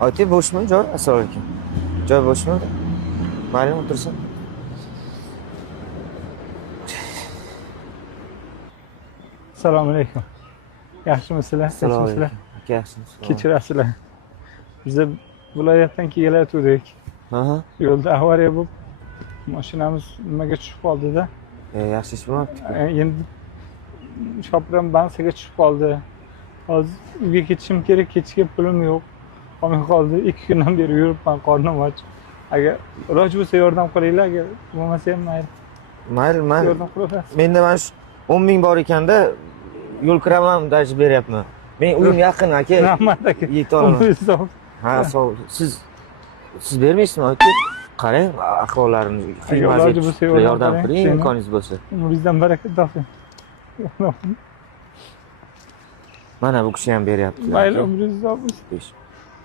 Oti bo'shmi joy? Assalomu alaykum. Joy bo'shmi? Mayli, o'tirsin. Assalomu alaykum. Yaxshimisizlar? Assalomu Tinchmisizlar? alaykum. Aka yaxshimisiz? Kechirasizlar. Biz viloyatdan kelayotgandik. Aha. Yo'lda avariya bo'lib, mashinamiz nimaga tushib qoldi-da. Yaxshi ish bo'lmabdi-ku. Endi shopiram bansiga tushib qoldi. Hozir uyga ketishim kerak, ketishga pulim yo'q. Qolmay qoldi. 2 kundan beri yuribman, qornim och. Agar iloji bo'lsa yordam qilinglar, agar bo'lmasa ham mayli. Mayli. Yordam qilasiz. Menda mana shu 10 ming bor ekanda yo'l kiraman dajib beryapman. Men uyim yaqin aka. Rahmat aka. Yeta olaman. Umringiz Ha, sog'. Siz bermaysizmi aka? Qarang, ahvollarini, iloji bo'lsa yordam qiling, imkoningiz bo'lsa. Umringizdan baraka toping. Mana bu kishi ham beryapti. Mayli, umringiz uzoq bo'lsin.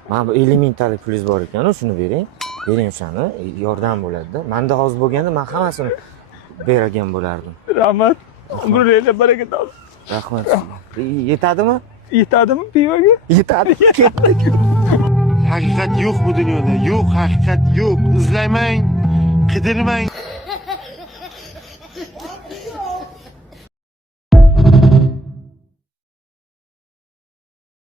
Mana bu 50 mingtalik pulingiz bor ekan, shuni bering. Bering o'shani, yordam bo'ladi-da. Menda hozir bo'lganda men hammasini bergan bo'lardim. Rahmat. Umringizga baraka toping. Rahmat. Yetadimi? Yetadimi pivoga? Yetadi. Haqiqat yo'q bu dunyoda. Yo'q, haqiqat yo'q. Izlamang, qidirmang.